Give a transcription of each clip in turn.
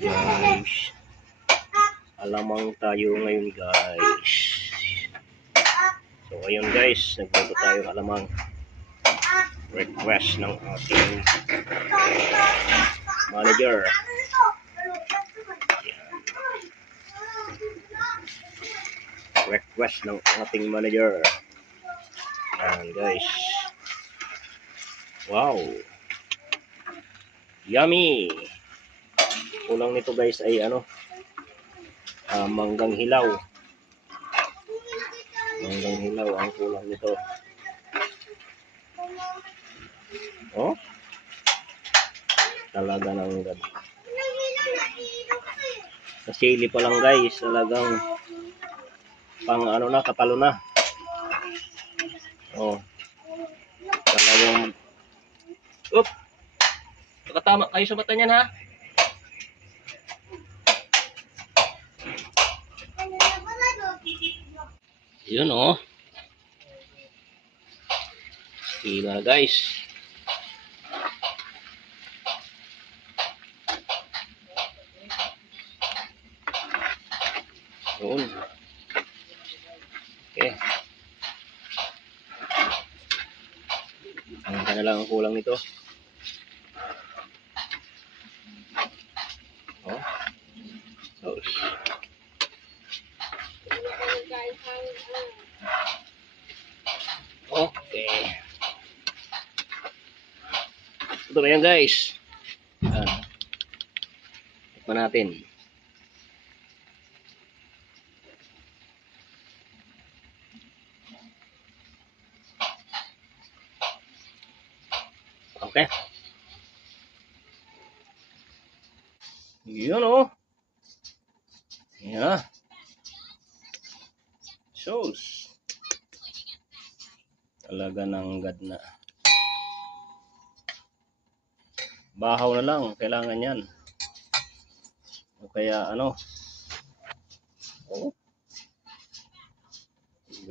Guys, alamang tayo ngayon guys. So ayun guys, nagluto tayo ng alamang. Request ng ating manager. Yan. Request ng ating manager. Yan guys. Wow. Yummy. Kulang nito guys ay manggang hilaw. Manggang hilaw ang kulang nito. Oh, talaga ng ganda. Sa sili pa lang guys, talagang pang katalo na. Oh, talagang nakatama kayo sa mata niyan ha. Yun oh. Hila guys. Yun. Okay. Ang na lang ang kulang nito. Oh. Sauce. Okay. Ito ba yan guys? Tikman natin. Okay. Yun oh. Yeah. Sauce. Talaga ng gad na. Bahaw na lang. Kailangan yan. O kaya Oh.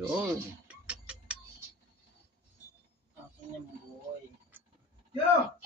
Yun. Yo!